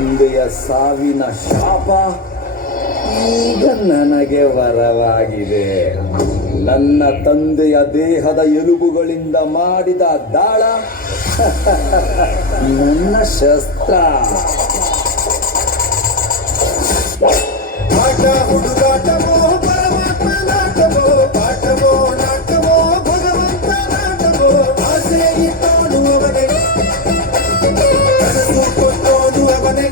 ತಂದೆಯ ಸಾವಿನ ಶಾಪ ಈಗ ನನಗೆ ವರವಾಗಿದೆ. ನನ್ನ ತಂದೆಯ ದೇಹದ ಎಲುಬುಗಳಿಂದ ಮಾಡಿದ ದಾಳ ನನ್ನ ಶಸ್ತ್ರ. ಆಟ ಹುಡುಗಾಟವೋ ಪರಮಾತ್ಮ ನಾಟವೋ, ಪಾಠವೋ ನಾಟವೋ ಭಗವಂತ ನಾಟವೋ. ಆಸೆ ಇಟ್ಟೋನುವವನೇ, ಕನಸು ಕೊಟ್ಟೋನುವವನೇ.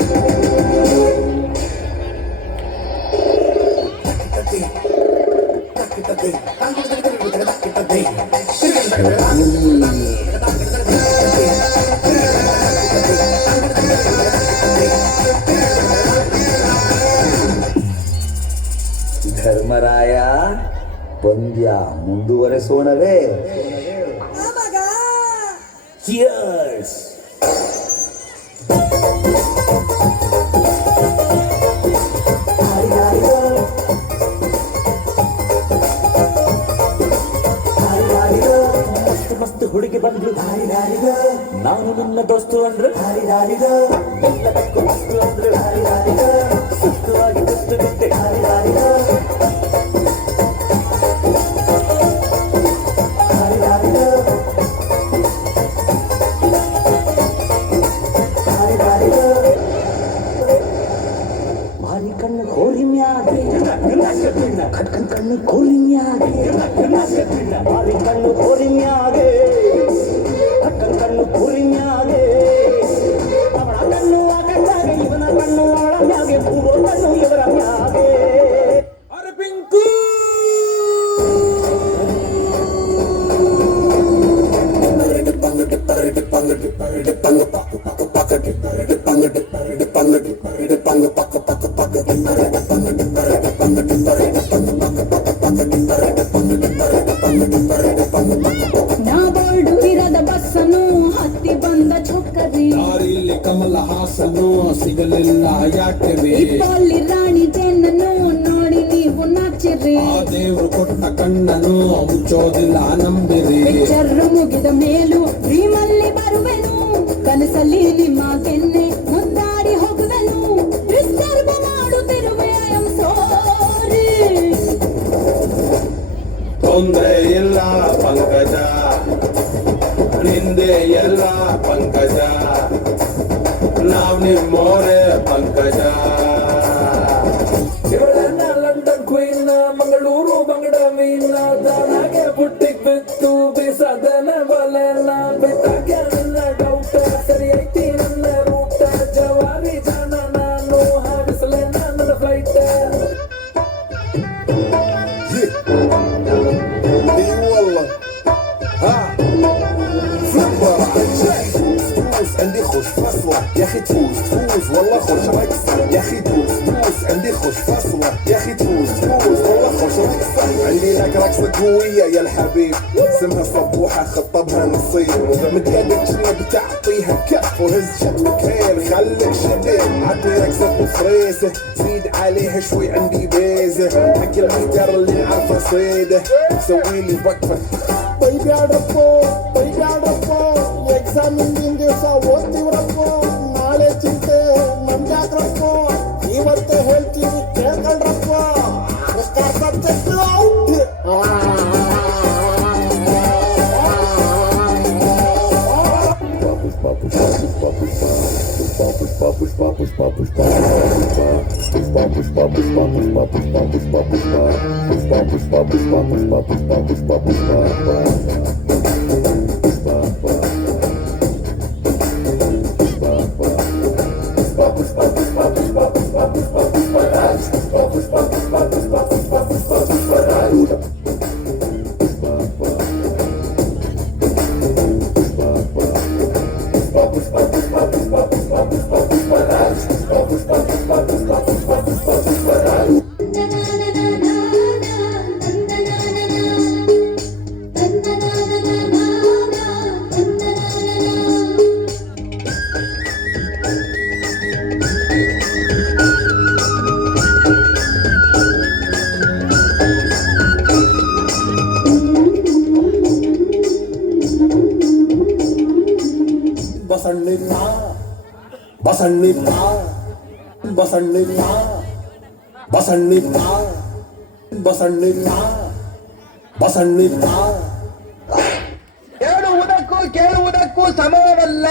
ಧರ್ಮರಾಯ, ಪಂದ್ಯ ಮುಂದುವರೆಸೋಣವೇ? Cheers! ಮಸ್ತ್ ಹುಡುಗಿ ಬಂದ್ರು, ನಾನು ನನ್ನ ದೋಸ್ತು ಅಂದ್ರು, ಎಲ್ಲದಕ್ಕೂ ಮಸ್ತು ಅಂದ್ರು, ಸುತ್ತವಾಗಿ ಕುಸ್ತು ಬಿಟ್ಟೆ. ಮಾರಿ ಕಣ್ಣು ಕೋರಿ ಮ್ಯಾಗೆ, ಕಟ್ಕನ್ ಕಣ್ಣು ಕೋರಿ ಮ್ಯಾಗೆ, ಮಾರಿ ಕಣ್ಣು ಕೋರಿ ಮ್ಯಾಗೆ, ಕಟ್ಕನ್ ಕಣ್ಣು ಕೋರಿ ಮ್ಯಾಗೆ. ಅವಳ ಕಣ್ಣು ಆ ಕಣ್ಣಾಗೆ, ಇವನ ಕಣ್ಣು ಅವಳ ಮ್ಯಾಗೆ, ಪೂರ್ವ ಕಣ್ಣು ಇವರ ಮ್ಯಾಗೆ. ಅರೆ ಪಿಂಕು ನಾ ಬೋರ್ಡು ಇರದ ಬಸ್ಸನು ಹತ್ತಿ ಬಂದ ಚೊಕ್ಕರಿ, ದಾರಿಯಲ್ಲಿ ಕಮಲ ಹಾಸನು ಸಿಗಲಿಲ್ಲ ಯಾಕೆ? ಇಪ್ಪಲ್ಲಿ ರಾಣಿ ಚೆನ್ನನು ನೋಡಿ ನೀವು ನಾಚಿರಿ. ಆ ದೇವರು ಕೊಟ್ಟ ಕಣ್ಣನು ಮುಚ್ಚೋದಿಲ್ಲ ನಂಬಿರಿ. ಪಿಕ್ಚರ್ ಮುಗಿದ ಮೇಲೂ ಡ್ರೀಮಲ್ಲಿ ಬರುವೆನು, ಕನಸಲ್ಲಿ ನಿಮ್ಮ ಕೆನ್ನೆ ಮುದ್ದಾಡಿ ಹೋಗುವೆನು. ಡಿಸ್ಟರ್ಬ್ ಮಾಡುತ್ತಿರುವೆ, ಐ ಆಮ್ ಸಾರಿ. ತೊಂದ್ರೆ ಇಲ್ಲ ಪಂಕಜ, ನಿಂದೆ ಎಲ್ಲ ಪಂಕಜ, ನಾವ್ ನಿಮ್ಮೋರೆ ಪಂಕಜ. ಇವಳನ್ನ ಲಂಡನ್ ಕ್ವೀನ್, ಮಂಗಳೂರು ಬಂಗಡ ಮೀನ, ದಾನಾಗೆ ಬುಟ್ಟಿಗ್ ಬಿತ್ತು ಬಿಸದನ ಬಲೆನ. ಬಿಟ್ಟಾಗ ನನ್ನ ಡೌಟ, ಸರಿ ಐತಿ ನನ್ನ ರೂಟ, ಜವಾರಿ ಜನ ನಾನು ಹಾರಿಸಲೆ ನನ್ನ ಫ್ಲೈಟ್. والله ها فلبر تفوز عندي خوش فاصلة يا اخي تفوز والله خوش رقصة يا اخي تفوز عندي خوش فاصلة يا اخي تفوز والله خوش رقصة. عندي لك رقصة قوية يا الحبيب، اسمها صبوحة خطبها نصيب. متقدك شنو بتعطيها كف وهز شكلك خير خليك شديد. عطني رقصة وفريسة زيد عليها شوي عندي بيزة، حق الميتر اللي نعرفه صيده سوي لي وقفة. ಬೈಬ್ಯಾಡಪ್ಪೋ ಬೈಬ್ಯಾಡಪ್ಪೋ, ಎಕ್ಸಾಮ್ ಹಿಂದಿನ ದಿವಸ ಓದ್ತೀವ್ರಪ್ಪೋ, ನಾಳೆ ಚಿಂತೆ ನಮ್ಗ್ಯಾಕ್ರಪ್ಪೋ, ಇವತ್ತೇ ಹೇಳ್ತೀವಿ ಕೇಳ್ಕೊಂಡ್ರಪ್ಪೋ. Subject out. ಬಸಣ್ಣಿಪ್ಪ ಬಸಣ್ಣಿಪ್ಪ ಬಸಣ್ಣಿಪ್ಪ ಬಸಣ್ಣಿಪ್ಪ ಬಸಣ್ಣಿಪ್ಪ ಹೇಳುವುದಕ್ಕೂ ಕೇಳುವುದಕ್ಕೂ ಸಮವಲ್ಲ.